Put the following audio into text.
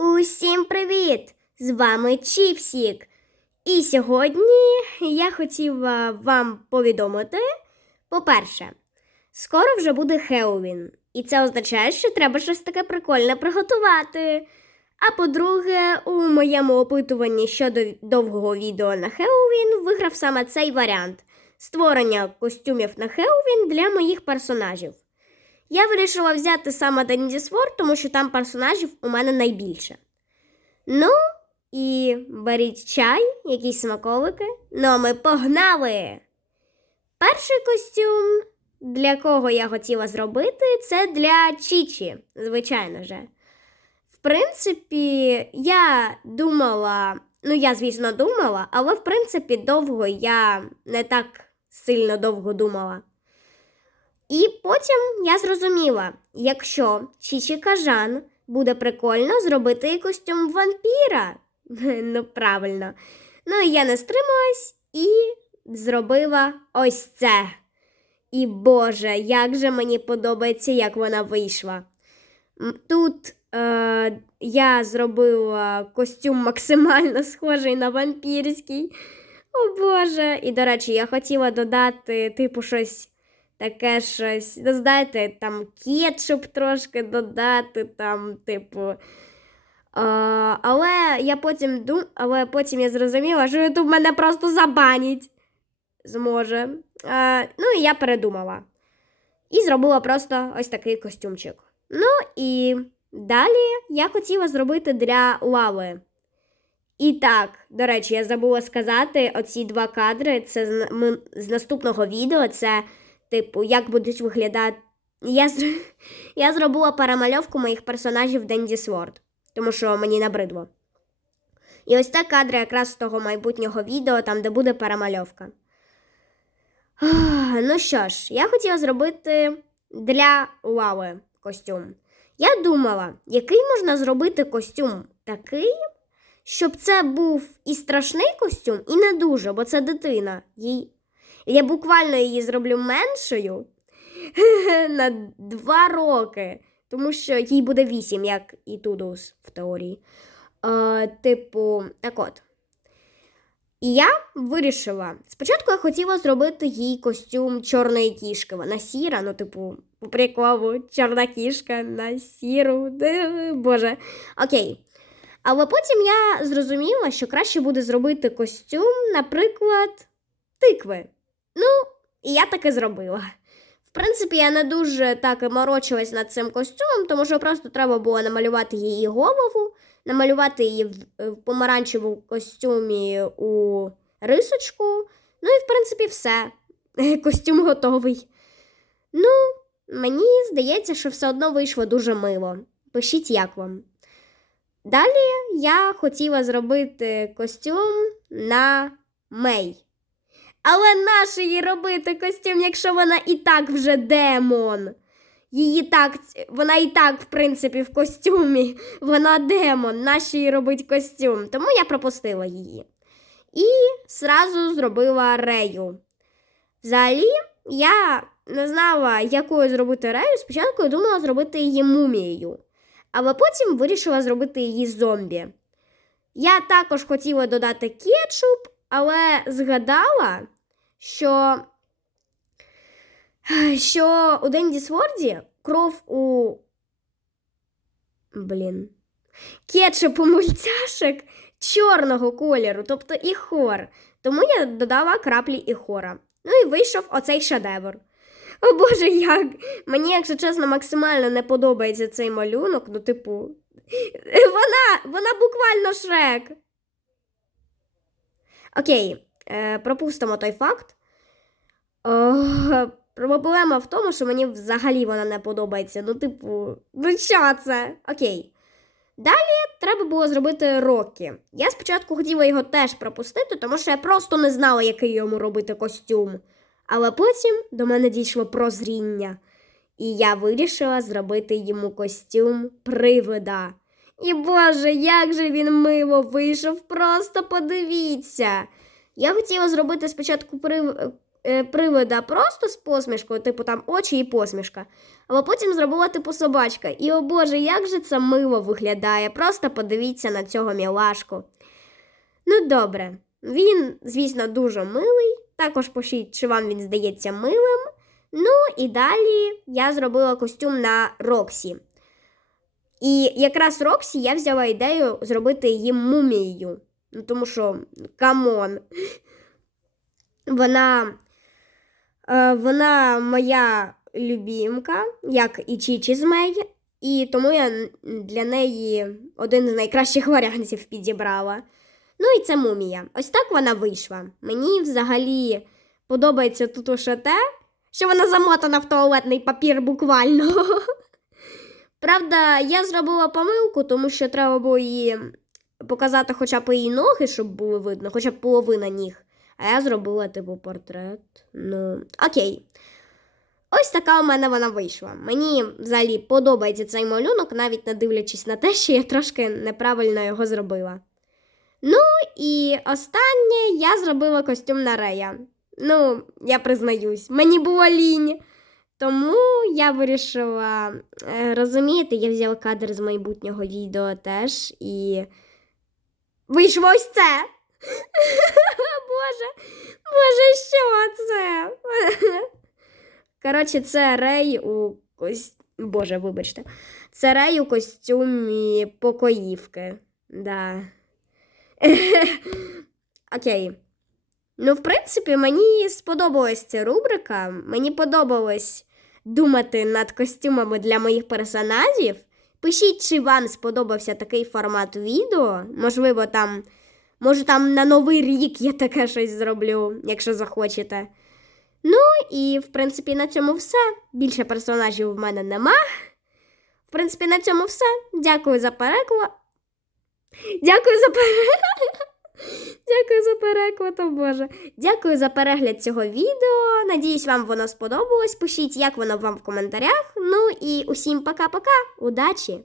Усім привіт! З вами Чіпсік. І сьогодні я хотіла вам повідомити: по-перше, скоро вже буде Хеллоуін, і це означає, що треба щось таке прикольне приготувати. А по-друге, у моєму опитуванні щодо довгого відео на Хеллоуін виграв саме цей варіант створення костюмів на Хеллоуін для моїх персонажів. Я вирішила взяти саме Денді Свор, тому що там персонажів у мене найбільше. Ну, і беріть чай, якісь смаколики. Ну, а ми погнали! Перший костюм, для кого я хотіла зробити, це для Чічі, звичайно же. В принципі, я думала, ну я, звісно, думала, але в принципі довго я не так сильно довго думала. І потім я зрозуміла, якщо Чічі Кажан буде прикольно зробити костюм вампіра. Ну, правильно. Ну, і я не стрималась і зробила ось це. І Боже, як же мені подобається, як вона вийшла. Тут е, я зробила костюм максимально схожий на вампірський. О Боже. І, до речі, я хотіла додати, типу, щось таке щось. Ну, знаєте, там кетчуп трошки додати, там, типу. А, але я потім дум... але потім я зрозуміла, що тут мене просто забанять зможе. А, ну і я передумала. І зробила просто ось такий костюмчик. Ну і далі я хотіла зробити для лави. І так, до речі, я забула сказати, оці два кадри це з, ми- з наступного відео. Це, типу, як будуть виглядати. Я, зр... я зробила перемальовку моїх персонажів Денді Сворд, тому що мені набридло. І ось це кадри якраз з того майбутнього відео, там, де буде перемальовка. Ну що ж, я хотіла зробити для лави костюм. Я думала, який можна зробити костюм такий, щоб це був і страшний костюм, і не дуже, бо це дитина. Їй... Я буквально її зроблю меншою на два роки, тому що їй буде вісім, як і Тудус в теорії. Е, типу, так от. І я вирішила. Спочатку я хотіла зробити їй костюм чорної кішки. Вона сіра, ну, типу, по приколу, чорна кішка на сіру. Боже. Окей. Але потім я зрозуміла, що краще буде зробити костюм, наприклад, тикви. Ну, і я таки зробила. В принципі, я не дуже так і морочилась над цим костюмом, тому що просто треба було намалювати її голову, намалювати її в, в помаранчевому костюмі у рисочку. Ну і, в принципі, все. Костюм готовий. Ну, мені здається, що все одно вийшло дуже мило. Пишіть, як вам. Далі я хотіла зробити костюм на Мей. Але нащо їй робити костюм, якщо вона і так вже демон? Її так, вона і так, в принципі, в костюмі. Вона демон, нащо їй робити костюм? Тому я пропустила її. І зразу зробила рею. Взагалі, я не знала, якою зробити рею. Спочатку я думала зробити її мумією, але потім вирішила зробити її зомбі. Я також хотіла додати кетчуп, але згадала, що, що у Денді Сворді кров у. Блін. Кетчуп у мультяшок чорного кольору, тобто іхор. Тому я додала краплі іхора. Ну і вийшов оцей шедевр. О Боже, як! Мені, якщо чесно, максимально не подобається цей малюнок. Ну, типу, вона, вона буквально шрек. Окей, е, пропустимо той факт. Проблема в тому, що мені взагалі вона не подобається. Ну, типу, ну що це? Окей. Далі треба було зробити Рокі. Я спочатку хотіла його теж пропустити, тому що я просто не знала, який йому робити костюм. Але потім до мене дійшло прозріння, і я вирішила зробити йому костюм привида. І Боже, як же він мило вийшов, просто подивіться. Я хотіла зробити спочатку прив... е, привида просто з посмішкою, типу там очі і посмішка. Але потім зробила типу собачка. І о Боже, як же це мило виглядає. Просто подивіться на цього мілашку. Ну, добре. Він, звісно, дуже милий. Також пишіть, чи вам він здається милим. Ну і далі я зробила костюм на Роксі. І якраз Роксі я взяла ідею зробити її мумією. Ну, тому що, камон. Вона, е, вона моя любімка, як і Чічі з Мей, і тому я для неї один з найкращих варіантів підібрала. Ну і це мумія. Ось так вона вийшла. Мені взагалі подобається тут лише те, що вона замотана в туалетний папір буквально. Правда, я зробила помилку, тому що треба було її показати хоча б її ноги, щоб було видно, хоча б половина ніг. А я зробила типу портрет. Ну, окей. Ось така у мене вона вийшла. Мені взагалі подобається цей малюнок, навіть не дивлячись на те, що я трошки неправильно його зробила. Ну і останнє я зробила костюм на Рея. Ну, я признаюсь, мені було лінь. Тому я вирішила, е, розумієте, я взяла кадр з майбутнього відео теж і вийшло ось це. Боже, боже, що це? Коротше, це Рей у. Боже, вибачте. Це Рей у костюмі покоївки. Да. Окей. Ну, в принципі, мені сподобалась ця рубрика. Мені подобалось думати над костюмами для моїх персонажів. Пишіть, чи вам сподобався такий формат відео. Можливо, там, може, там на Новий рік я таке щось зроблю, якщо захочете. Ну і, в принципі, на цьому все. Більше персонажів в мене нема. В принципі, на цьому все. Дякую за переклад. Дякую за переклад. Дякую за переклад, о Боже. Дякую за перегляд цього відео. Надіюсь, вам воно сподобалось. Пишіть, як воно вам в коментарях. Ну і усім пока-пока. Удачі!